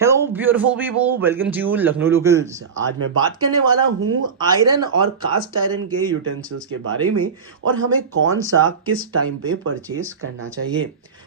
Hello beautiful people, welcome to Lucknow locals. आज मैं बात करने वाला हूँ आयरन और कास्ट आयरन के यूटेंसिल्स के बारे में और हमें कौन सा किस टाइम पे परचेज करना चाहिए।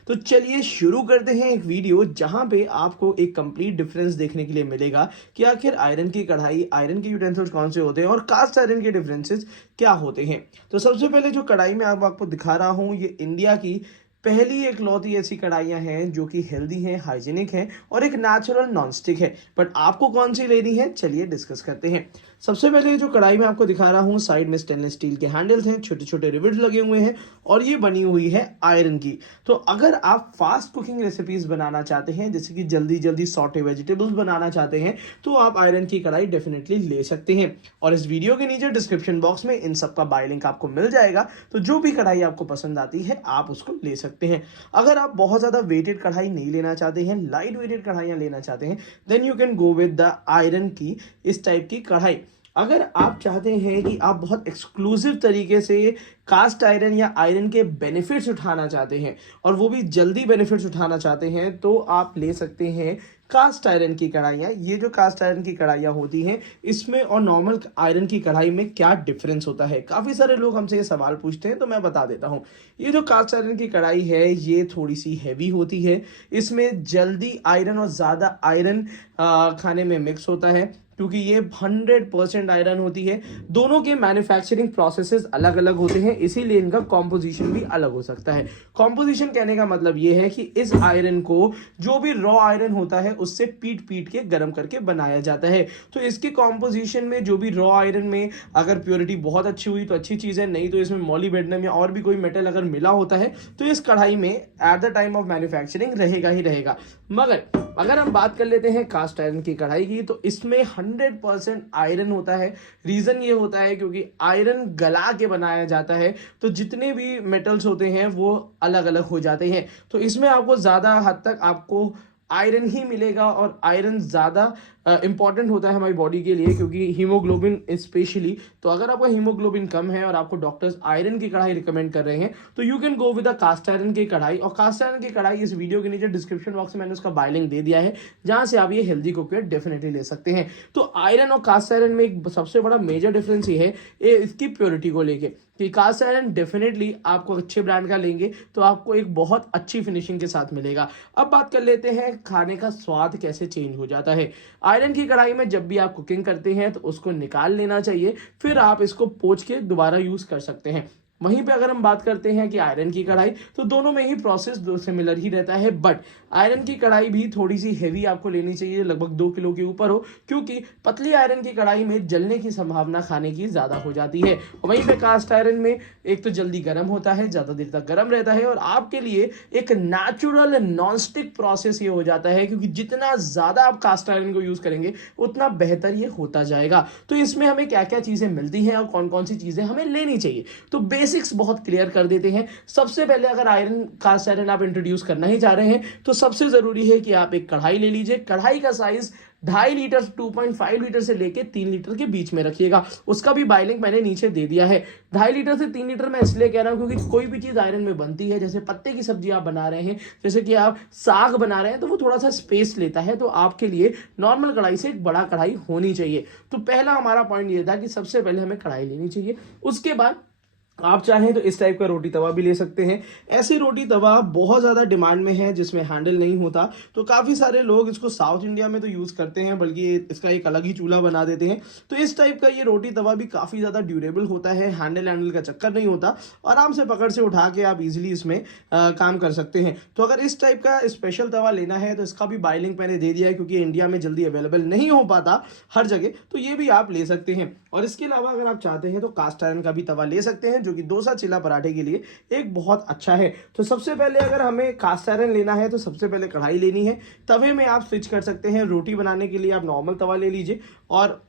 तो चलिए शुरू करते हैं एक वीडियो जहां पे आपको एक कंप्लीट डिफरेंस देखने के लिए मिलेगा कि आखिर आयरन की कढ़ाई, आयरन के यूटेंसिल्स कौन से होते हैं और कास्ट आयरन के डिफरेंसेस क्या होते हैं। तो सबसे पहले जो कढ़ाई मैं आपको दिखा रहा हूँ, ये इंडिया की पहली एकलौती ऐसी कढ़ाइयाँ हैं जो कि हेल्दी हैं, हाइजीनिक हैं और एक नेचुरल नॉनस्टिक है। बट आपको कौन सी लेनी है, चलिए डिस्कस करते हैं। सबसे पहले जो कढ़ाई मैं आपको दिखा रहा हूँ, साइड में स्टेनलेस स्टील के हैंडल्स हैं, छोटे छोटे रिवेट्स लगे हुए हैं और ये बनी हुई है आयरन की। तो अगर आप फास्ट कुकिंग रेसिपीज बनाना चाहते हैं, जैसे कि जल्दी जल्दी सॉटे वेजिटेबल्स बनाना चाहते हैं, तो आप आयरन की कढ़ाई डेफिनेटली ले सकते हैं। और इस वीडियो के नीचे डिस्क्रिप्शन बॉक्स में इन सब का बाय लिंक आपको मिल जाएगा, तो जो भी कढ़ाई आपको पसंद आती है आप उसको ले सकते हैं। अगर आप बहुत ज्यादा वेटेड कढ़ाई नहीं लेना चाहते हैं, लाइट वेटेड कढ़ाइयां लेना चाहते हैं, then you can go with the iron की इस टाइप की कढ़ाई। अगर आप चाहते हैं कि आप बहुत एक्सक्लूसिव तरीके से कास्ट आयरन या आयरन के बेनिफिट्स उठाना चाहते हैं और वो भी जल्दी बेनिफिट्स उठाना चाहते हैं, तो आप ले सकते हैं कास्ट आयरन की कढ़ाइयाँ। ये जो कास्ट आयरन की कढ़ाइयाँ होती हैं, इसमें और नॉर्मल आयरन की कढ़ाई में क्या डिफरेंस होता है, काफ़ी सारे लोग हमसे ये सवाल पूछते हैं, तो मैं बता देता हूँ। ये जो कास्ट आयरन की कढ़ाई है, ये थोड़ी सी हैवी होती है। इसमें जल्दी आयरन और ज़्यादा आयरन खाने में मिक्स होता है, क्योंकि ये 100% आयरन होती है। दोनों के मैन्युफैक्चरिंग प्रोसेसेस अलग अलग होते हैं, इसीलिए इनका कॉम्पोजिशन भी अलग हो सकता है। कॉम्पोजिशन कहने का मतलब ये है कि इस आयरन को जो भी रॉ आयरन होता है उससे पीट पीट के गर्म करके बनाया जाता है। तो इसके कॉम्पोजिशन में जो भी रॉ आयरन में अगर प्योरिटी बहुत अच्छी हुई तो अच्छी चीज़ है, नहीं तो इसमें मॉलिब्डेनम या और भी कोई मेटल अगर मिला होता है तो इस कढ़ाई में at the time of manufacturing रहेगा ही रहेगा। मगर अगर हम बात कर लेते हैं कास्ट आयरन की कढ़ाई की, तो इसमें 100% आयरन होता है। रीजन ये होता है क्योंकि आयरन गला के बनाया जाता है, तो जितने भी मेटल्स होते हैं वो अलग अलग हो जाते हैं। तो इसमें आपको ज्यादा हद तक आपको आयरन ही मिलेगा और आयरन ज़्यादा इंपॉर्टेंट होता है हमारी बॉडी के लिए, क्योंकि हीमोग्लोबिन स्पेशली। तो अगर आपका हीमोग्लोबिन कम है और आपको डॉक्टर्स आयरन की कढ़ाई रिकमेंड कर रहे हैं, तो you can go with the cast iron की कढ़ाई। और कास्ट आयरन की कढ़ाई इस वीडियो के नीचे डिस्क्रिप्शन बॉक्स में मैंने उसका बाय लिंक दे दिया है, जहां से आप ये हेल्दी कुकवेयर डेफिनेटली ले सकते हैं। तो आयरन और कास्ट आयरन में एक सबसे बड़ा मेजर डिफरेंस ये है इसकी प्योरिटी को लेके, कि कास्ट आयरन डेफिनेटली आपको अच्छे ब्रांड का लेंगे तो आपको एक बहुत अच्छी फिनिशिंग के साथ मिलेगा। अब बात कर लेते हैं खाने का स्वाद कैसे चेंज हो जाता है। आयरन की कढ़ाई में जब भी आप कुकिंग करते हैं तो उसको निकाल लेना चाहिए, फिर आप इसको पोंछ के दोबारा यूज कर सकते हैं। वहीं पे अगर हम बात करते हैं कि आयरन की कढ़ाई, तो दोनों में ही प्रोसेस दो सिमिलर ही रहता है, बट आयरन की कढ़ाई भी थोड़ी सी हेवी आपको लेनी चाहिए, लगभग 2 किलो के ऊपर हो, क्योंकि पतली आयरन की कढ़ाई में जलने की संभावना खाने की ज्यादा हो जाती है। वहीं पे कास्ट आयरन में एक तो जल्दी गर्म होता है, ज्यादा देर तक गर्म रहता है और आपके लिए एक नेचुरल नॉनस्टिक प्रोसेस ये हो जाता है, क्योंकि जितना ज्यादा आप कास्ट आयरन को यूज करेंगे उतना बेहतर ये होता जाएगा। तो इसमें हमें क्या क्या चीजें मिलती हैं और कौन कौन सी चीजें हमें लेनी चाहिए, तो बेसिक्स बहुत क्लियर कर देते हैं। सबसे पहले अगर आयरन कास्ट आयरन आप इंट्रोड्यूस करना ही चाह रहे हैं, तो सबसे जरूरी है कि आप एक कढ़ाई ले लीजिए। कढ़ाई का साइज 2.5 लीटर 2.5 लीटर से लेके 3 लीटर के बीच में रखिएगा। उसका भी बाय लिंक मैंने नीचे दे दिया है। 2.5 लीटर से 3 लीटर मैं इसलिए कह रहा हूं क्योंकि कोई भी चीज आयरन में बनती है, जैसे पत्ते की सब्जी आप बना रहे हैं, जैसे कि आप साग बना रहे हैं, तो वो थोड़ा सा स्पेस लेता है। तो आपके लिए नॉर्मल कढ़ाई से एक बड़ा कढ़ाई होनी चाहिए। तो पहला हमारा पॉइंट ये था कि सबसे पहले हमें कढ़ाई लेनी चाहिए। उसके बाद आप चाहें तो इस टाइप का रोटी तवा भी ले सकते हैं। ऐसे रोटी तवा बहुत ज़्यादा डिमांड में है जिसमें हैंडल नहीं होता, तो काफ़ी सारे लोग इसको साउथ इंडिया में तो यूज़ करते हैं, बल्कि इसका एक अलग ही चूल्हा बना देते हैं। तो इस टाइप का ये रोटी तवा भी काफ़ी ज़्यादा ड्यूरेबल होता है, हैंडल का चक्कर नहीं होता, आराम से पकड़ से उठा के आप इजीली इसमें काम कर सकते हैं। तो अगर इस टाइप का स्पेशल तवा लेना है तो इसका भी बाय लिंक मैंने दे दिया है, क्योंकि इंडिया में जल्दी अवेलेबल नहीं हो पाता हर जगह, तो ये भी आप ले सकते हैं। और इसके अलावा अगर आप चाहते हैं तो कास्ट आयरन का भी तवा ले सकते हैं, जो कि डोसा चिल्ला पराठे के लिए एक बहुत अच्छा है। तो सबसे पहले अगर हमें कास्ट आयरन लेना है तो सबसे पहले कढ़ाई लेनी है। तवे में आप स्विच कर सकते हैं। रोटी बनाने के लिए आप नॉर्मल तवा ले लीजिए और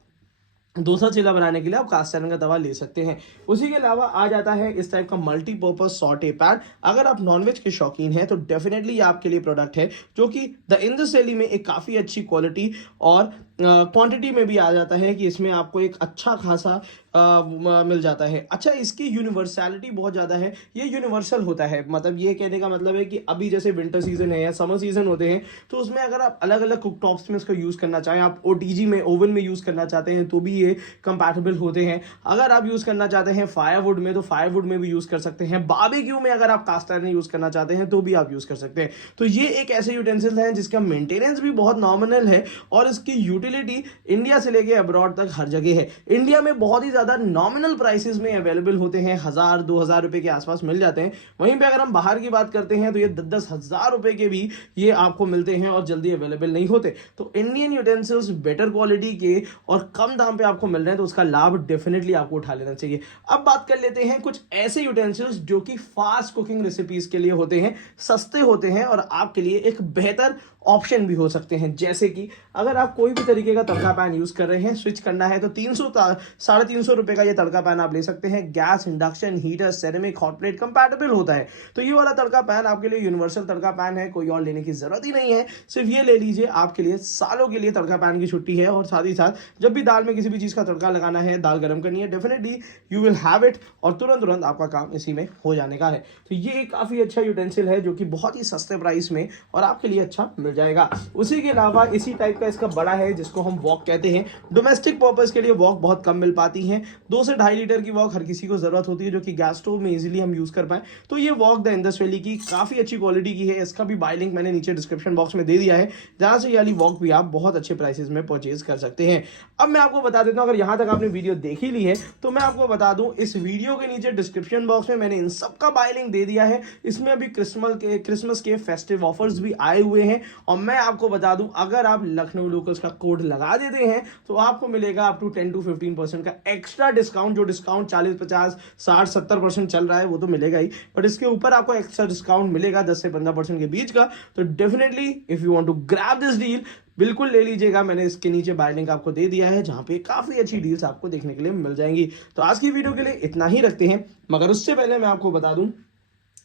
डोसा चिल्ला बनाने के लिए आप कास्ट आयरन का तवा ले सकते हैं। उसी के अलावा आ जाता है इस टाइप का मल्टीपर्पज सॉटे पैड। अगर आप नॉनवेज के शौकीन हैं तो डेफिनेटली आपके लिए प्रोडक्ट है, जो कि द इंडस वैली में एक काफ़ी अच्छी क्वालिटी और क्वांटिटी में भी आ जाता है कि इसमें आपको एक अच्छा खासा मिल जाता है। अच्छा, इसकी यूनिवर्सैलिटी बहुत ज़्यादा है, ये यूनिवर्सल होता है, मतलब ये कहने का मतलब है कि अभी जैसे विंटर सीजन है या समर सीजन होते हैं, तो उसमें अगर आप अलग अलग कुक टॉप्स में इसको यूज़ करना चाहें, आप ओटीजी में ओवन में यूज़ करना चाहते हैं तो भी ये कंपैटिबल होते हैं। अगर आप यूज़ करना चाहते हैं फायरवुड में तो फायरवुड में भी यूज़ कर सकते हैं। बारबेक्यू में अगर आप कास्ट आयरन यूज़ करना चाहते हैं तो भी आप यूज़ कर सकते हैं। तो ये एक ऐसे यूटेंसिल है जिसका मेंटेनेंस भी बहुत नॉमिनल है और इसकी यूटिलिटी इंडिया से लेके अब्रॉड तक हर जगह है। इंडिया में बहुत ही ज़्यादा नॉमिनल प्राइसेस में अवेलेबल होते हैं, 1000-2000 रुपए के आसपास मिल जाते हैं। वहीं पे अगर हम बाहर की बात करते हैं तो ये 10-10 हज़ार रुपए के भी ये आपको मिलते हैं और जल्दी अवेलेबल नहीं होते। तो इंडियन यूटेंसिल्स बेटर क्वालिटी के और कम दाम पे आपको मिल रहे हैं, तो उसका लाभ डेफिनेटली आपको उठा लेना चाहिए। अब बात कर लेते हैं कुछ ऐसे यूटेंसिल्स जो कि फास्ट कुकिंग रेसिपीज के लिए होते हैं, सस्ते होते हैं और आपके लिए एक बेहतर ऑप्शन भी हो सकते हैं। जैसे कि अगर आप कोई भी तरीके का तड़का पैन यूज कर रहे हैं, स्विच करना है, तो 300-350 रुपए का ये तड़का पैन आप ले सकते हैं। Gas, induction, heater, ceramic, hot plate compatible होता है। तो ये वाला तड़का पैन आपके लिए यूनिवर्सल तड़का पैन है, कोई और लेने की जरूरत ही नहीं है, सिर्फ ये ले लीजिए। आपके लिए सालों के लिए तड़का पैन की छुट्टी है और साथ ही साथ जब भी दाल में किसी भी चीज का तड़का लगाना है, दाल गर्म करनी है, definitely you will have it और तुरंत आपका काम इसी में हो जाने का है। तो ये काफी अच्छा यूटेंसिल है जो कि बहुत ही सस्ते प्राइस में और आपके लिए अच्छा मिल जाएगा। उसी के अलावा इसी टाइप का इसका बड़ा है जिसको हम वॉक कहते हैं। डोमेस्टिक पर्पस के लिए वॉक बहुत कम मिल पाती है। 2 से 2.5 लीटर की वॉक हर किसी को जरूरत होती है जो कि गैस स्टोव में इजीली हम यूज कर पाए। तो ये वॉक द इंडस वैली की काफी अच्छी क्वालिटी की है। इसका भी बाय लिंक मैंने नीचे डिस्क्रिप्शन बॉक्स में दे दिया है, जहां से ये वाली वॉक भी आप बहुत अच्छे प्राइसेस में परचेज कर सकते हैं। अब मैं आपको बता देता हूं, अगर यहां तक आपने वीडियो देखी ली है तो मैं आपको बता दूं, इस वीडियो के नीचे डिस्क्रिप्शन बॉक्स में मैंने इन सब का बाय लिंक दे दिया है। इसमें अभी क्रिसमस के फेस्टिव ऑफर्स भी आए हुए हैं और मैं आपको बता दूं, अगर आप लखनऊ लोकल्स का कोड लगा देते हैं तो आपको मिलेगा अप टू 10-15% का एक्स्ट्रा डिस्काउंट। जो डिस्काउंट 40-50-60-70% चल रहा है वो तो मिलेगा ही, बट इसके ऊपर आपको एक्स्ट्रा डिस्काउंट मिलेगा 10 से 15% के बीच का। तो definitely if you want to grab this deal, बिल्कुल ले लीजिएगा। मैंने इसके नीचे बाय लिंक आपको दे दिया है, जहां पे काफी अच्छी डील्स आपको देखने के लिए मिल जाएंगी। तो आज की वीडियो के लिए इतना ही रखते हैं, मगर उससे पहले मैं आपको बता दूं,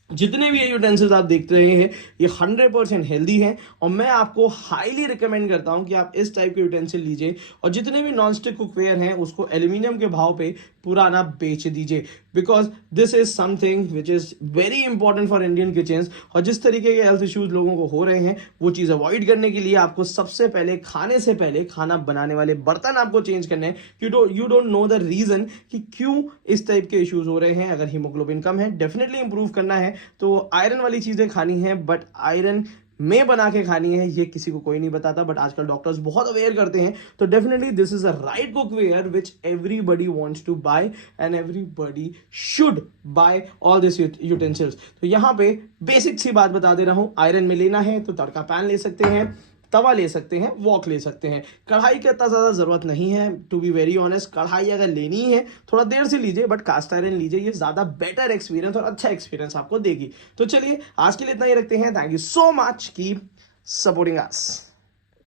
जितने भी ये यूटेंसिल्स आप देख रहे हैं ये 100% हेल्दी हैं और मैं आपको हाईली रिकमेंड करता हूं कि आप इस टाइप के यूटेंसिल लीजिए और जितने भी नॉन स्टिक कुकवेयर हैं उसको एल्यूमिनियम के भाव पे पुराना बेच दीजिए, because this is something which is very important for Indian kitchens. और जिस तरीके के हेल्थ इश्यूज लोगों को हो रहे हैं वो चीज़ अवॉइड करने के लिए आपको सबसे पहले खाने से पहले खाना बनाने वाले बर्तन आपको चेंज करने हैं। You don't know the reason कि क्यों इस टाइप के इश्यूज हो रहे हैं। अगर हीमोग्लोबिन कम है, डेफिनेटली इंप्रूव करना है तो आयरन वाली चीजें खानी है, बट आयरन में बना के खानी है, ये किसी को कोई नहीं बताता, बट आजकल डॉक्टर्स बहुत अवेयर करते हैं। तो definitely this is a right cookware which everybody wants to buy and everybody should buy all this utensils. तो यहाँ पे बेसिक सी बात बता दे रहा हूँ, आयरन में लेना है तो तड़का पैन ले सकते हैं, तवा ले सकते हैं, वॉक ले सकते हैं। कढ़ाई की इतना ज़्यादा ज़रूरत नहीं है, टू बी वेरी ऑनेस्ट। कढ़ाई अगर लेनी है थोड़ा देर से लीजिए, बट कास्ट आयरन लीजिए, ये ज़्यादा बेटर एक्सपीरियंस और अच्छा एक्सपीरियंस आपको देगी। तो चलिए आज के लिए इतना ही रखते हैं। Thank you so much, keep supporting us.